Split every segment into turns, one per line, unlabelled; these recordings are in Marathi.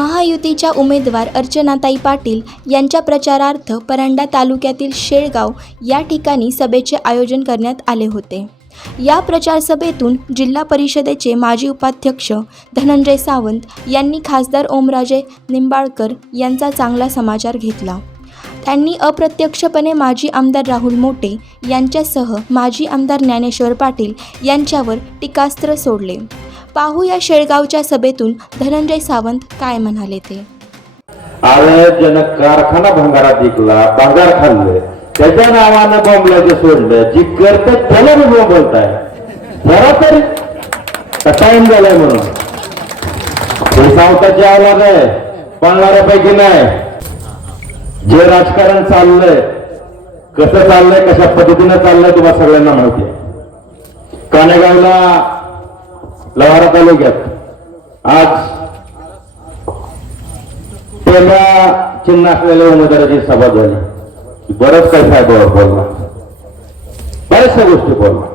महायुतीच्या उमेदवार अर्चनाताई पाटील यांच्या प्रचारार्थ परांडा तालुक्यातील शेळगाव या ठिकाणी सभेचे आयोजन करण्यात आले होते. या प्रचार सभेतून जिल्हा परिषदेचे माजी उपाध्यक्ष धनंजय सावंत यांनी खासदार ओमराजे निंबाळकर यांचा चांगला समाचार घेतला. त्यांनी अप्रत्यक्षपणे माजी आमदार राहुल मोटे यांच्यासह माजी आमदार ज्ञानेश्वर पाटील यांच्यावर टीकास्त्र सोडले. पाहू या शेळगावच्या सभेतून धनंजय सावंत काय म्हणाले ते?
आळजन कारखाना भंगारात विकला भंगार खाल्ले. त्याच्या नावानं बोंबल्याचं सोडलं. जी करत त्याला मी बोंबलताय जरा तरी. टाइम झालाय म्हणून. हे सावताची आवाज आहे. पळणाऱ्यापैकी नाही. जे राजकारण चाललंय कसं चाललंय कशा पद्धतीनं चाललंय तुम्हाला सगळ्यांना माहिती आहे. कानेगावला लवारा तालुक्यात. आज पहिल्या चिन्ह असलेल्या उमेदवाराची सभा झाली. बरंच काही फायदा बोलला. बऱ्याचशा गोष्टी बोलला.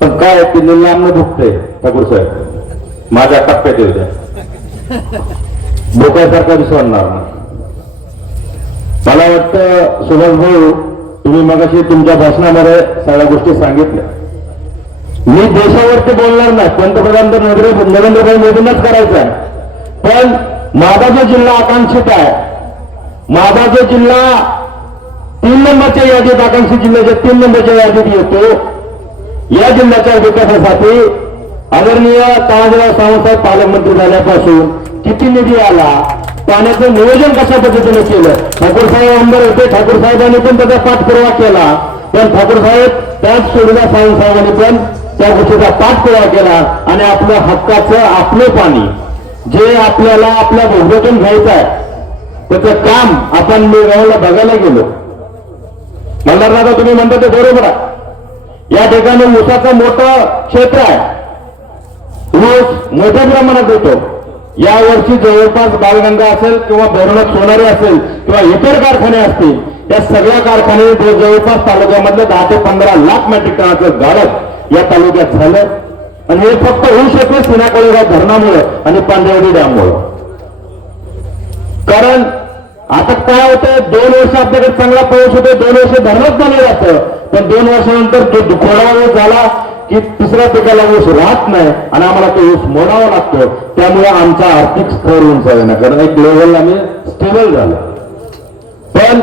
पण काय ते निलामनं भुकते ठाकूर साहेब. माझ्या टप्प्यात येऊ द्या. बोकायसारखा विसरणार नाही. मला वाटतं सुभाष भाऊ तुम्ही मगाशी तुमच्या भाषणामध्ये सगळ्या गोष्टी सांगितल्या. मी देशावरती बोलणार नाही. पंतप्रधान तर नरेंद्र नरेंद्रभाई मोदींनाच करायचं आहे पण माझा जो जिल्हा आकांक्षित आहे. माझा जो जिल्हा तीन नंबरच्या यादीत आकांक्षित जिल्ह्याच्या तीन नंबरच्या यादीत येतो. या जिल्ह्याच्या विकासासाठी आदरणीय तानाजीराव सावंतसाहेब पालकमंत्री झाल्यापासून किती निधी आला? पाण्याचं नियोजन कशा पद्धतीने केलं? ठाकूर साहेब आमदार होते ठाकूर साहेबांनी पण त्याचा पाठपुरावा केला. पण ठाकूर साहेब त्याच सोडीला सावंतसाहेबांनी पण त्या गोष्टीचा पाठपुरावा केला आणि आपलं हक्काचं आपलं पाणी जे आपल्याला आपल्या भोगतून घ्यायचं आहे त्याचं काम आपण गावाला बघायला गेलो. म्हणणार दादा तुम्ही म्हणता ते बरोबर आहे. या ठिकाणी ऊसाचं मोठं क्षेत्र आहे. ऊस मोठ्या प्रमाणात येतो. या वर्षी जवळपास बालगंगा असेल किंवा भैरवनाथ सोनारे असेल किंवा इतर कारखाने असतील त्या सगळ्या कारखाने जवळपास तालुक्यामधलं दहा ते पंधरा लाख मेट्रिक टनाचं गाळप या तालुक्यात झालं. आणि हे फक्त होऊ शकते सिनाकोळेगाव धरणामुळं आणि पांढरवडी डॅममुळं. कारण आता काय होतं दोन वर्ष आपल्याकडे चांगला पाऊस होतो दोन वर्ष धरणच झालं जातं पण दोन वर्षानंतर तो दुखोडा झाला की तिसऱ्या पिकाला ऊस राहत नाही आणि आम्हाला तो ऊस मोडावा लागतो. त्यामुळे आमचा आर्थिक स्तर उंचावेना कारण एक लेवल आम्ही स्टेबल झालो. पण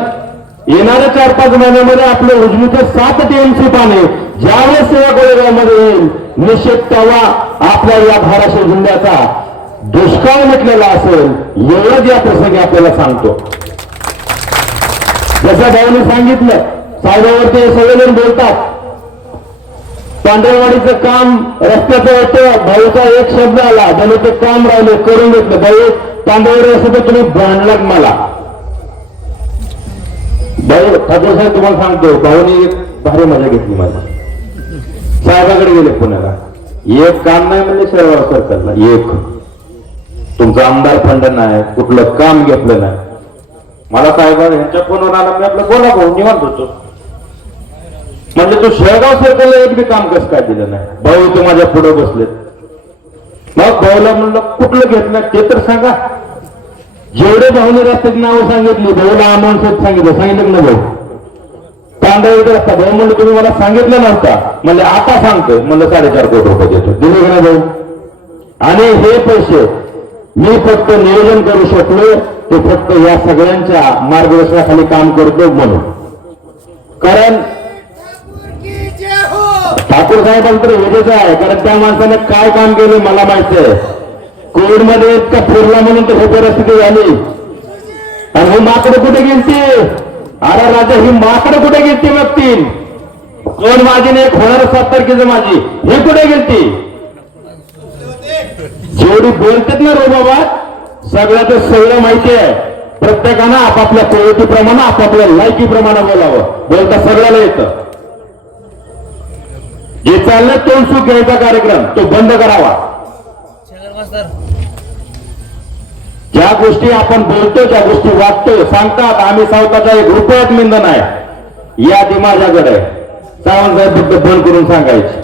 येणाऱ्या चार पाच महिन्यामध्ये आपले उजवीचे सात टीएमसी पाणी ज्यावेळेस सेवा कोळेगावमध्ये येईल निश्चित तेव्हा आपल्या या धाराशिव जिल्ह्याचा दुष्काळ मिटलेला असेल एवढंच या प्रसंगी आपल्याला सांगतो. जसं भाऊने सांगितलं साहेबावरती सगळेजण बोलतात. पांढरवाडीचं काम रस्त्याचं होतं भाऊचा एक शब्द आला त्याने ते काम राहिले करून घेतलं. भाऊ पांढरवाडी असं तर तुम्ही भांडलात मला. भाऊ ठाकूर साहेब तुम्हाला सांगतो भाऊने एक भारी मजा घेतली माझी साहेबाकडे गेले पुण्याला. एक काम नाही म्हणजे शहरावर सरकारला एक. तुमचा आमदार फंड नाही कुठलं काम घेतलं नाही. मला साहेब यांच्या फोनवर आला मी आपलं बोला भाऊ निवांत होतो. म्हणजे तू शेळगाव सरकारला एक बी काम कसं काय दिलं नाही? भाऊ तू माझ्या पुढे बसलेत. मग भाऊला म्हणलं कुठलं घेतलं ते तर सांगा. जेवढे भाऊने रस्त्याची नावं सांगितली भाऊला आमान सांगितलं सांगितलं ना भाऊ? तांदळाचा असता. भाऊ म्हणलं तुम्ही मला सांगितलं नव्हता. म्हणजे आता सांगतो म्हणलं साडेचार कोटी रुपये देतो. दिले का भाऊ? आणि हे पैसे मी फक्त नियोजन करू शकलो ते फक्त या सगळ्यांच्या मार्गदर्शनाखाली काम करतो म्हणून. कारण ठाकूर साहेबांतर वेगळंच आहे. कारण त्या माणसाने काय काम केले मला माहिती आहे. कोविडमध्ये इतका फिरला म्हणून तर ही परिस्थिती झाली. आणि हे माकडं कुठे गेलती? अरे राजा ही माकडं कुठे गेलती बघतील दोन माझी नाही एक होणार सात तारखेचं माझी हे कुठे गेलती? जेवढी बोलतात ना रो बाबा सगळ्याचं सगळं माहिती आहे. प्रत्येकानं आपापल्या प्रमाणे आपापल्या लायकीप्रमाणे बोलावं. बोलता सगळ्याला येतं. जे चाललंय तोंड सुख घ्यायचा कार्यक्रम तो बंद करावा. ज्या गोष्टी आपण बोलतो ज्या गोष्टी वागतो सांगतात आम्ही सावताचा एक रुपयात निंदन नाही. यादी माझ्याकडे आहे. सावंत फक्त बंद करून सांगायची.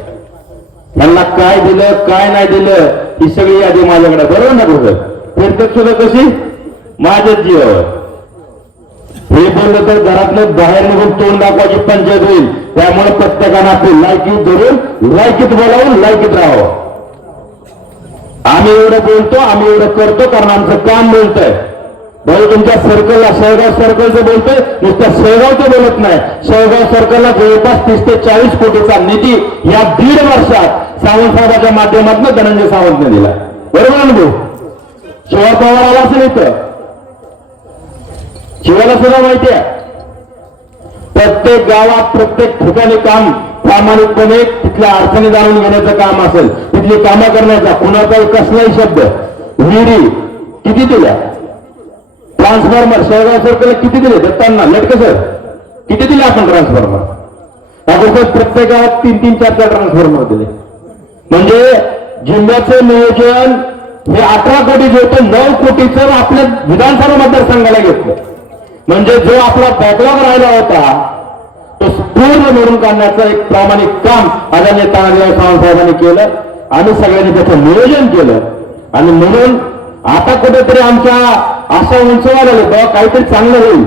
त्यांना काय दिलं काय नाही दिलं ही सगळी यादी माझ्याकडे बरोबर ना बरोबर फिरतात सुद्धा कशी? माझ्याच जीवावर हे बोललं तर घरातलं बाहेर निघून तोंड दाखवायची पंचायत होईल. त्यामुळे प्रत्येकानं आपली लायकी धरून लायकीत बोलावून लायकीत राहावं. आम्ही एवढं बोलतो आम्ही एवढं करतो कारण आमचं काम बोलतंय. भाऊ तुमच्या सर्कलला शेळगाव सर्कलचं बोलतोय नुसतं शेळगावचं बोलत नाही. शेळगाव सर्कलला जवळपास तीस ते चाळीस कोटीचा निधी या दीड वर्षात सावंत साहेबाच्या माध्यमातून धनंजय सावंतने दिला. बरोबर ना भाऊ? शिवाय पवार आला असेल इथं. शिवाला सुद्धा माहिती आहे. प्रत्येक गावात प्रत्येक ठिकाणी काम प्रामाणिकपणे तिथल्या अडचणी जाणून घेण्याचं काम असेल तिथली कामं करण्याचा कुणाचा कसलाही शब्द. विडी किती दिल्या? ट्रान्सफॉर्मर शेळगाव सरकारला किती दिले? दत्तांना लटके सर किती दिले आपण ट्रान्सफॉर्मर? आपण प्रत्येक गावात तीन तीन चार चार ट्रान्सफॉर्मर दिले. म्हणजे जिल्ह्याचं नियोजन हे अठरा कोटीचं होतं नऊ कोटीचं आपल्या विधानसभा मतदारसंघाला घेतलं. म्हणजे जो आपला बॅकलॉग राहिला होता पूर्ण मिळून काढण्याचं एक प्रामाणिक काम आदरणीय तानाजीराव सावंतसाहेबांनी केलं. आम्ही सगळ्यांनी त्याचं नियोजन केलं. आणि म्हणून आता कुठेतरी आमच्या आशा उंचवायला आलो बाबा काहीतरी चांगलं होईल.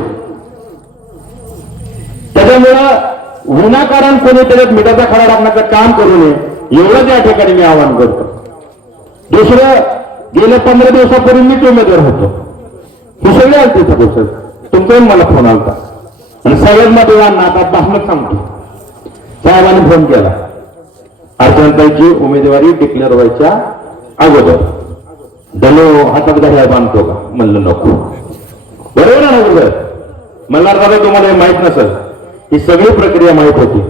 त्याच्यामुळं विनाकारण कोणी त्याच्यात मिठाचा खडा टाकण्याचं काम करू नये एवढं त्या ठिकाणी मी आवाहन करतो. दुसरं गेल्या पंधरा दिवसापूर्वी मीच उमेदवार होतो. हे सगळे आलते इथं तुमचाही मला फोन आलता. आणि सगळ्यात महत्वाचं आता भाषणात सांगतो. साहेबांनी फोन केला. अर्चनाताईची उमेदवारी डिक्लेअर व्हायच्या अगोदर. दलो हातात घड्याळ बांधतो का? म्हणलं नको. बरोबर ना अगोदर मला दादा तुम्हाला हे माहीत नसेल. ही सगळी प्रक्रिया माहीत होती.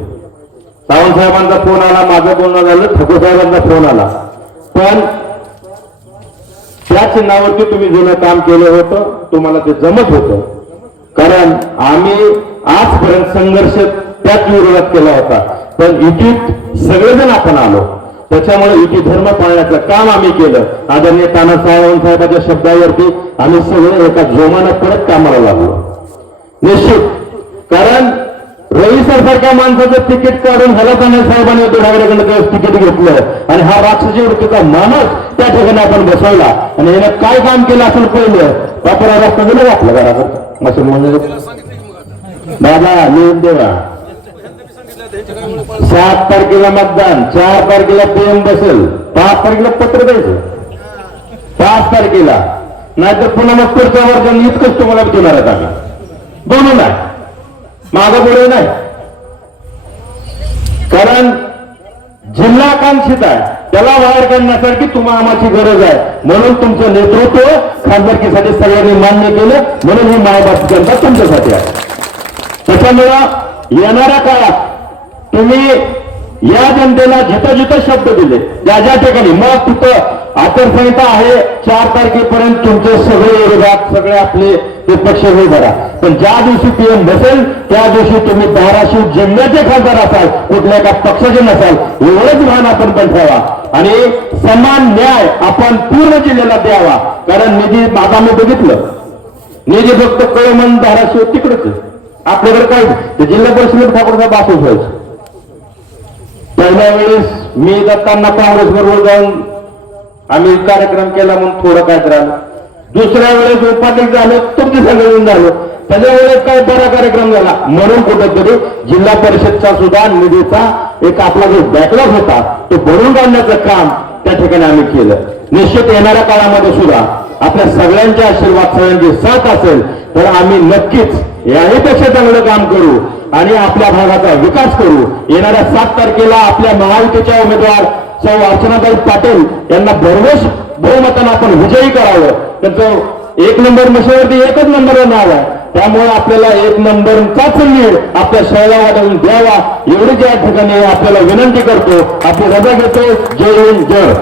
सावंत साहेबांचा फोन आला माझं बोलणं झालं ठाकूर साहेबांचा फोन आला. पण त्या चिन्हावरती तुम्ही जुनं काम केलं होतं तुम्हाला ते जमत होतं. कारण आम्ही आजपर्यंत संघर्ष त्याच विरोधात केला होता. पण युतीत सगळेजण आपण आलो. त्याच्यामुळे युती धर्म पाळण्याचं काम आम्ही केलं. आदरणीय ताना सावंत शब्दावरती आम्ही सगळे एका जोमानं परत कामाला लागलो. निश्चित. कारण रवी सर माणसाचं तिकीट काढून ह्याला ताना साहेबांनी उद्धव ठाकरेकडनं तिकीट घेतलं. आणि हा राक्षसी वृत्तीचा माणूस त्या ठिकाणी आपण बसवला. आणि यानं काय काम केलं असं पहिलं वापरा रस्ता दिलं वाटलं घराकडं असं म्हणजे बाबा लिहून देवा सात तारखेला मतदान चार तारखेला पीएम बसेल पाच तारखेला पत्र द्यायचं. पाच तारखेला. नाहीतर पुन्हा मग पुढच्या वर्षांनी इतकंच तुम्हाला देणार आहेत आता बोलू नाही मागं पुढे नाही कारण जिल्हा आकांक्षित आहे. त्याला बाहेर काढण्यासाठी तुम्हा आम्हाची गरज आहे. म्हणून तुमचं नेतृत्व खासदारकीसाठी सगळ्यांनी मान्य केलं. म्हणून ही मायबाप जनता तुमच्यासाठी आहे. त्याच्यामुळं येणाऱ्या काळात तुम्ही या जनतेला जिथं जिथं शब्द दिले. ज्या ज्या ठिकाणी. मग तिथं आचारसंहिता आहे. चार तारखेपर्यंत तुमचे सगळे विरोधात सगळे आपले ते पक्ष हे भरा पण ज्या दिवशी पीएम बसेल त्या दिवशी तुम्ही धाराशिव जिल्ह्याचे खासदार असाल कुठल्या एका पक्षाचे नसाल एवढंच भान आपण पण ठेवा आणि समान न्याय आपण पूर्ण जिल्ह्याला द्यावा. कारण निधी आता मी बघितलं. निधी फक्त कळमन धाराशिव तिकडच आपल्याकडे काय ते जिल्हा परिषद ठाकूर साहेब असंच व्हायचं पहिल्या वेळेस मी जाताना काँग्रेस बरोबर जाऊन आम्ही कार्यक्रम केला म्हणून थोडं काय राहिलं दुसऱ्या वेळेस उपाध्यक्ष झालं तुमचे सगळे येऊन झालो. त्याच्या वेळेस काय बरा कार्यक्रम झाला. म्हणून कुठेतरी जिल्हा परिषदचा सुद्धा निधीचा एक आपला जो बॅकलॉग होता तो भरून काढण्याचं काम त्या ठिकाणी आम्ही केलं. निश्चित येणाऱ्या काळामध्ये सुद्धा आपल्या सगळ्यांच्या आशीर्वाद सगळ्यांची साथ असेल तर आम्ही नक्कीच याही पेक्षा चांगलं काम करू आणि आपल्या भागाचा विकास करू. येणाऱ्या सात तारखेला आपल्या महायुतीच्या उमेदवार सौ अर्चनाताई पाटील यांना भरघोस बहुमतानं आपण विजयी करावं. त्यांचं एक नंबर मशीवरती एकच नंबरवर नाव आहे. त्यामुळे आपल्याला एक नंबरचाच लीड आपल्या शहरावादून द्यावा. एवढीच या ठिकाणी आपल्याला विनंती करतो आपली रजा घेतो. जय हिंद जय